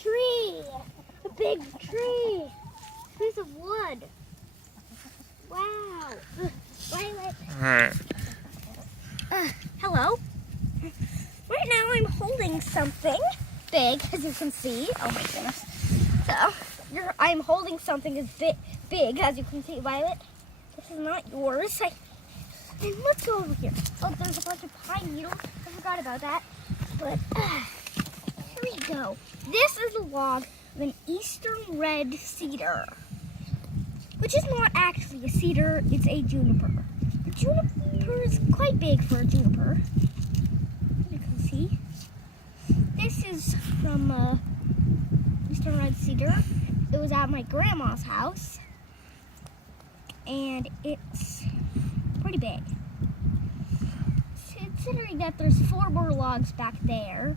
tree. A big tree. Piece of wood. Wow. Violet. Alright. Hello. Right now I'm holding something big, as you can see. Oh my goodness. So, I'm holding something as big, as you can see, Violet. This is not yours. And let's go over here. Oh, there's a bunch of pine needles. I forgot about that. But here we go. This is a log of an eastern red cedar, which is not actually a cedar, it's a juniper. The juniper is quite big for a juniper. You can see. This is from eastern red cedar. It was at my grandma's house, and it's pretty big. Considering that there's 4 more logs back there,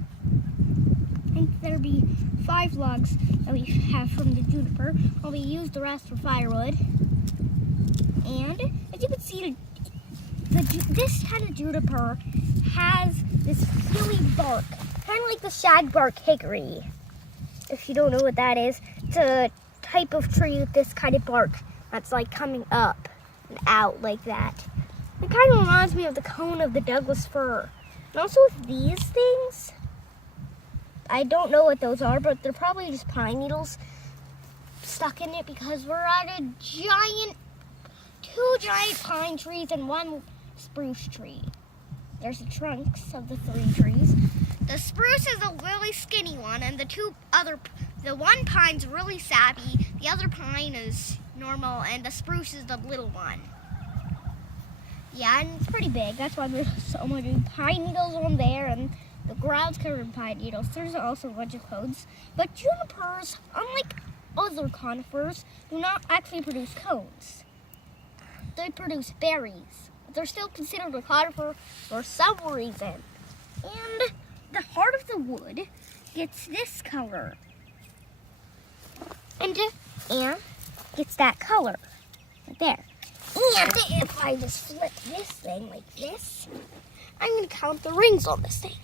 and there'll be 5 logs that we have from the juniper. We use the rest for firewood. And as you can see, this kind of juniper has this peely bark, kind of like the shagbark hickory. If you don't know what that is, it's a type of tree with this kind of bark that's like coming up and out like that. It kind of reminds me of the cone of the Douglas fir. And also with these things, I don't know what those are, but they're probably just pine needles stuck in it because we're at a giant, 2 giant pine trees and 1 spruce tree. There's the trunks of the 3 trees. The spruce is a really skinny one, and the one pine's really sappy, the other pine is normal, and the spruce is the little one. Yeah, and it's pretty big. That's why there's so many pine needles on there, and the ground's covered in pine needles. There's also a bunch of cones. But junipers, unlike other conifers, do not actually produce cones. They produce berries. But they're still considered a conifer for some reason. And the heart of the wood gets this color. And gets that color right there. And if I just flip this thing like this, I'm going to count the rings on this thing.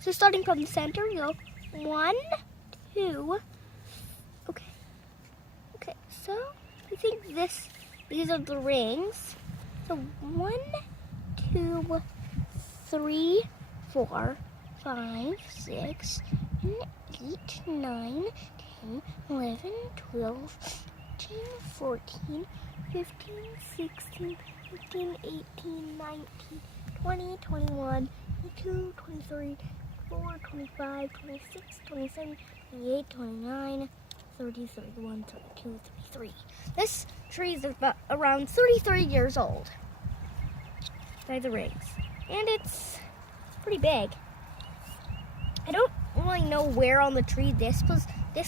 So starting from the center, you go 1, 2. Okay, so I think these are the rings. So 1, 2, 3, 4, 5, 6, 8, 9, 10, 11, 12, 13, 14, 15, 16, 17, 18, 19, 20, 21, 22, 23, 24, 25, 26, 27, 28, 29, 30, 31, 32, 33. This tree is about around 33 years old by the rings. And it's pretty big. I don't really know where on the tree this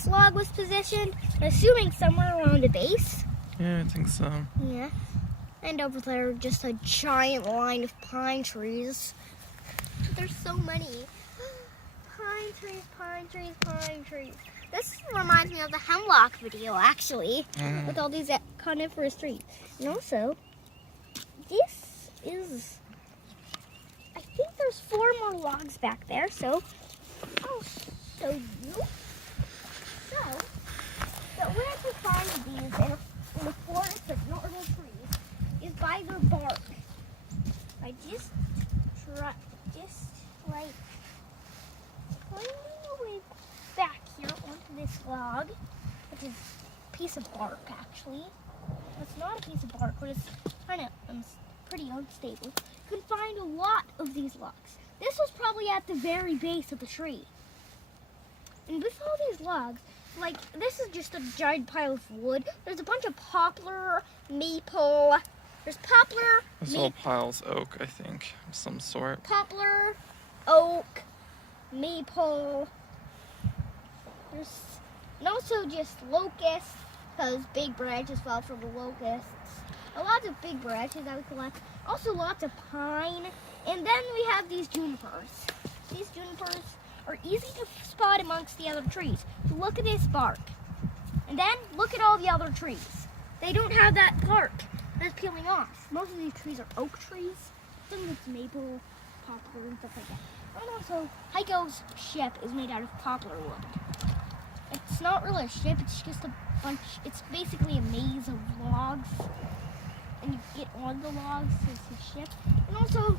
log was positioned. I'm assuming somewhere around the base. Yeah, I think so. Yeah. And over there, just a giant line of pine trees. There's so many. Pine trees, pine trees, pine trees. This reminds me of the hemlock video, actually, with all these coniferous trees. And also, this is, I think there's 4 more logs back there, so I'll show you. So the way to find these in the forest with normal trees is by their bark. I just like climbing the way back here onto this log, which is a piece of bark actually. It's not a piece of bark, but it's kind of pretty unstable. You can find a lot of these logs. This was probably at the very base of the tree. And with all these logs, like this is just a giant pile of wood. There's a bunch of poplar, maple. There's poplar. This whole pile's oak, I think, of some sort. Poplar, oak, maple. And also just locusts, because big branches fell from the locusts. Lots of big branches that we collect. Also lots of pine. And then we have these junipers. These junipers are easy to spot amongst the other trees. So look at this bark. And then look at all the other trees. They don't have that bark that's peeling off. Most of these trees are oak trees. Some of it's maple, poplar, and stuff like that. And also, Heiko's ship is made out of poplar wood. It's not really a ship, it's just a bunch, it's basically a maze of logs. And you get on the logs, so it's a ship. And also,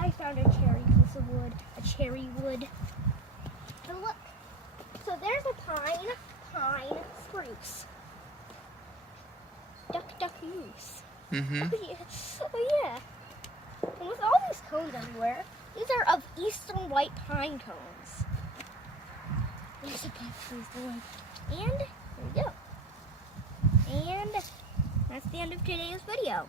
I found a cherry piece of wood, a cherry wood. And look, so there's a pine, spruce. Duck, goose. Mm-hmm. Oh yeah. And with all these cones everywhere, these are of eastern white pine cones. There's a bunch of one. And there we go. And that's the end of today's video.